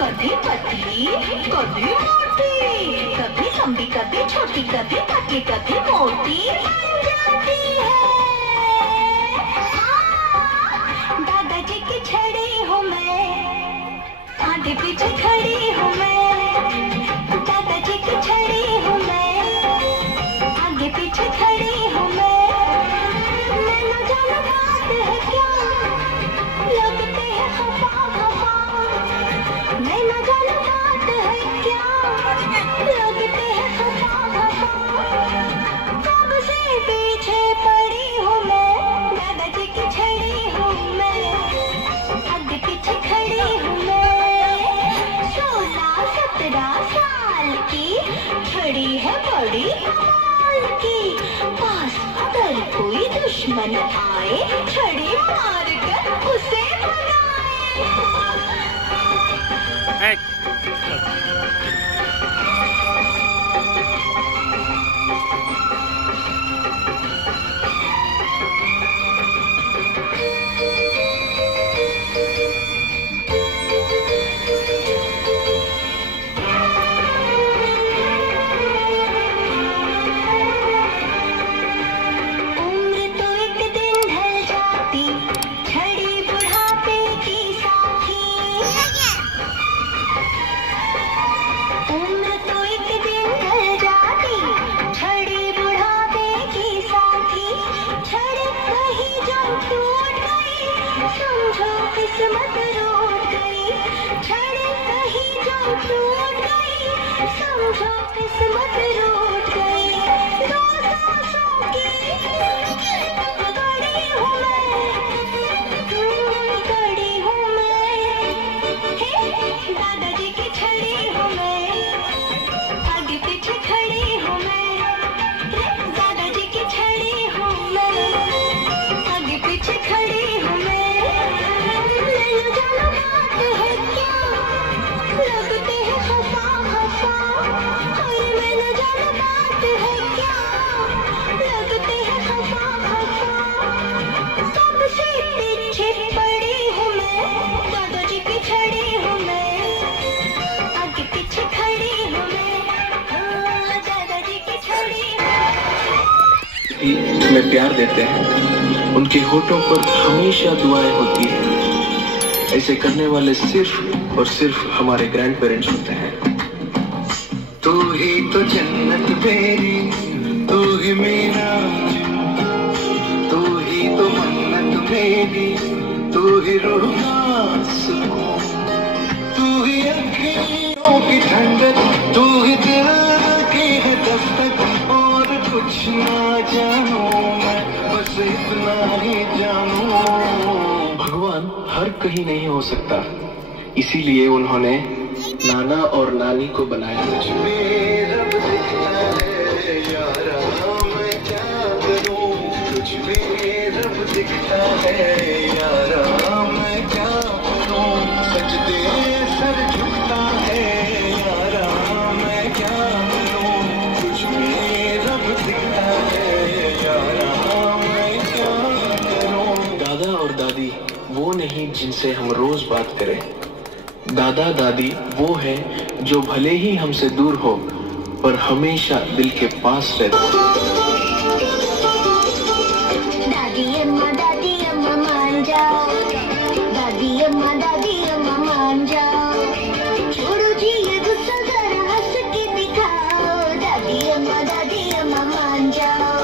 कभी पतली कभी मोटी, कभी लंबी कभी छोटी, कभी पतली कभी मोटी बन जाती है। दादाजी की छड़ी हूँ मैं, आगे पीछे खड़ी हूँ मैं। दादाजी की छड़ी हूँ मैं, आगे पीछे खड़ी हूँ मैं। नैनो जानो बात है क्या, लगते हैं खफा खफा। नैनो जानो बात है क्या, लगते हैं खफा खफा। कब से पीछे पड़ी हूँ मैं, दादाजी की छड़ी हूँ मैं, आगे पीछे खड़ी हूँ मैं। 16-17 साल की छड़ी है बड़ी कमाल की। पास अगर कोई दुश्मन आए, छड़ी मार कर उसे भगाए। किस्मत रूठ गई, छड़ी कहीं जो टूट गई, समझो किस्मत रूठ गई। 2 सांसों की कड़ी हूँ मैं, दादाजी की छड़ी हूँ मैं, आगे पीछे खड़ी हूँ मैं। दादाजी की छड़ी हूँ मैं, आगे पीछे खड़ी हूँ मैं। नैनो जानो बात है क्या, लगते हैं खफा खफा। और नैनो जानो बात है क्या, लगते हैं खफा खफा। सबसे पीछे पड़ी हूँ मैं, दादाजी की छड़ी हूँ मैं, आगे पीछे खड़ी हूँ मैं। दादाजी की छड़ी हमें प्यार देते हैं, उनके होठों पर हमेशा दुआएं होती हैं। ऐसे करने वाले सिर्फ और सिर्फ हमारे ग्रैंड पेरेंट्स होते हैं। तू ही तो जन्नत मेरी, तू ही मेरा, तू ही तो मन्नत मेरी, तू ही रूह का सुकून, तू ही अखियों की ठंडक, तू ही दिल की है दस्तक। और कुछ ना जानू मैं, बस इतना ही जानू। भगवान हर कहीं नहीं हो सकता, इसीलिए उन्होंने नाना और नानी को बनाया। तुझमें रब दिखता है यारा, मैं क्या करूं। तुझमें रब दिखता है यारा, मैं क्या करूं। सजदे सर झुकता है यारा, मैं क्या करूं। तुझमें रब दिखता है यारा, मैं क्या करूं। दादा और दादी वो नहीं जिनसे हम रोज बात करें। दादा दादी वो है जो भले ही हमसे दूर हो, पर हमेशा दिल के पास रहते। दादी अम्मा मान जाओ, दादी अम्मा मान जाओ। छोड़ो जी ये गुस्सा, जरा हंस के दिखाओ। दादी अम्मा मान जाओ,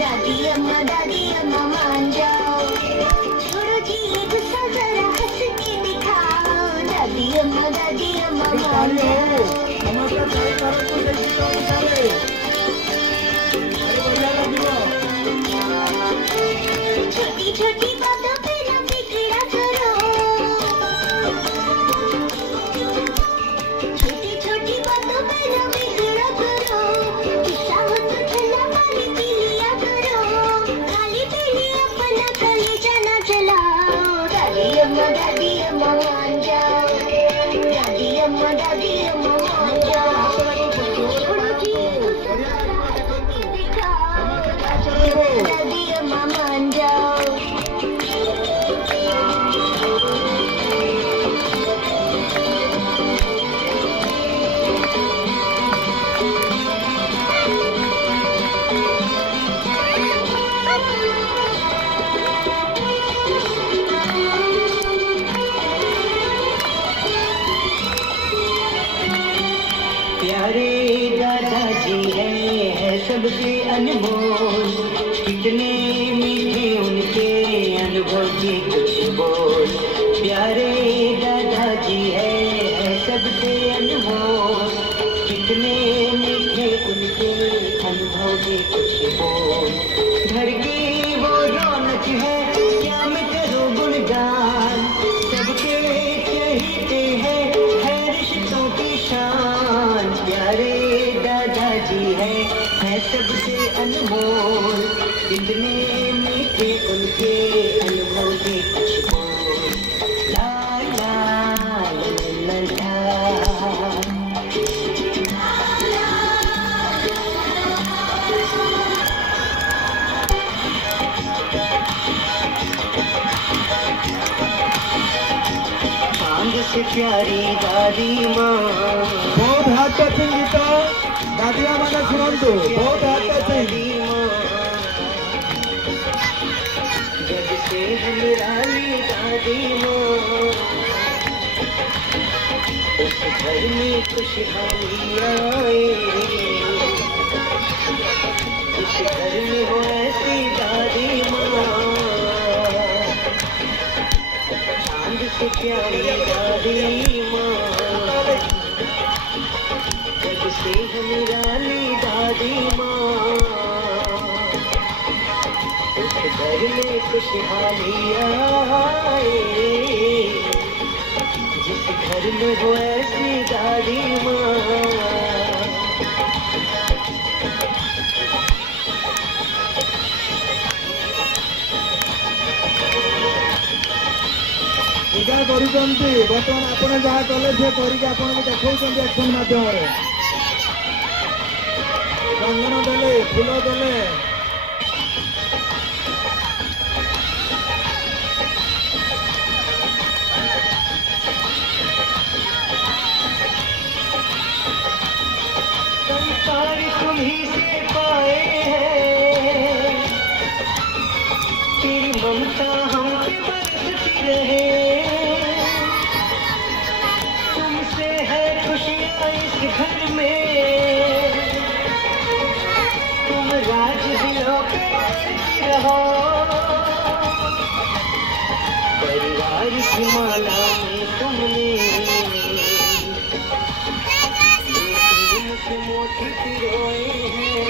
दादी अम्मा मान जाओ। छोड़ो जी ये गुस्सा, जरा हंस के दिखाओ। दादी अम्मा मान जाओ। छोटी छोटी बातों पे ना बिगड़ा करो, छोटी छोटी बातों पे ना बिगड़ा करो। गुस्सा हो तो ठंडा पानी पी लिया करो, खाली पीली अपना कलेजा ना जलाओ। दादी अम्मा मान जाओ, दादी अम्मा मान जाओ। छोड़ो जी दिखाओ, दादी अम्मा मान जाओ। दादाजी है सबसे अनमोल, कितने मीठे उनके अनुभव के कुछ बोल। प्यारे दादाजी है सबसे अनमोल, कितने मीठे उनके अनुभव के कुछ बोल। घर की वो रौनक है, क्या मैं करूं गुणगान, सबके चहेते हैं, है रिश्तों की शान। प्यारे दादाजी है सबसे अनमोल, कितने मीठे उनके अनुभव के कुछ बोल। ला ला ला ला चांद से प्यारी दादी माँ, बहुत हाथ टचिंग गीत दादिया मैंने शुणु, बहुत हाथ टचिंग। जब से हमराली दादी माँ, उस घर में खुशहाली आए, उस घर में हो ऐसी दादी माँ, चांद से प्यारी दादी माँ। जब से हमराली दादी माँ, उस घर में खुशहाली आए, जिस घर में वो ऐसी दादी माँ। पूजा करुଛନ୍ତି ବର୍ତ୍ତମାନ ଆପଣ ଯାହା କଲେ ସେ କରିକି ଆପଣଙ୍କୁ ଦେଖାଉଛନ୍ତି ଆକ୍ସନ ମାଧ୍ୟମରେ। ଚନ୍ଦନ ଦେଲେ, ଫୁଲ ଦେଲେ, संसार तुम्ही से पाए हैं, तेरी ममता हम पे बरसती रहे, तुमसे है खुशियाँ इस घर में, तुम राज दिलों पे करती रहो। परिवार की माला में तुमने मोती पिरोए हैं,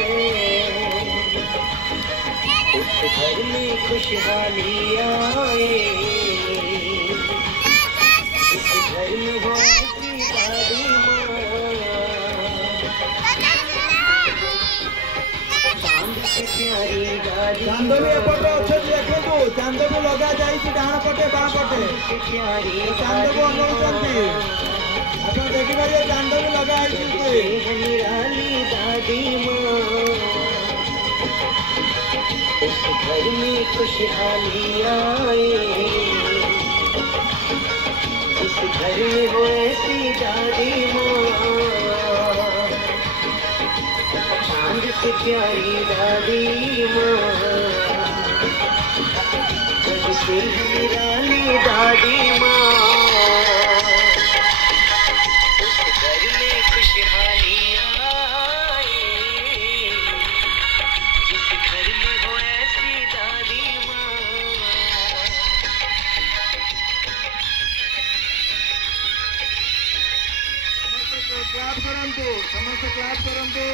उस घर में खुशहाली आए, उस घर में हो ऐसी दादी माँ। चांद से प्यारी दादी ଚାନ୍ଦ ବି ଏପଟେ ଅଛନ୍ତି ଦେଖନ୍ତୁ, ଚାନ୍ଦ ବି ଲଗା ଯାଇଛି ଡାହାଣ ପଟେ ବାଁ ପଟେ, से प्यारी ଚାନ୍ଦକୁ ଅନଉଛନ୍ତି ଆପଣ ଦେଖିପାରିବେ, ଚାନ୍ଦ ବି ଲଗା ହେଇଛି। निराली दादी माँ, उस घर में खुशहाली आए, जिस घर में हो ऐसी दादी माँ। चांद से प्यारी दादी माँ, जब से निराली दादी माँ, उस घर में खुशहाली आए, जिस घर में हो ऐसी दादी माँ। କ୍ଲାପ୍ କରନ୍ତୁ, ସମସ୍ତେ କ୍ଲାପ୍ କରନ୍ତୁ।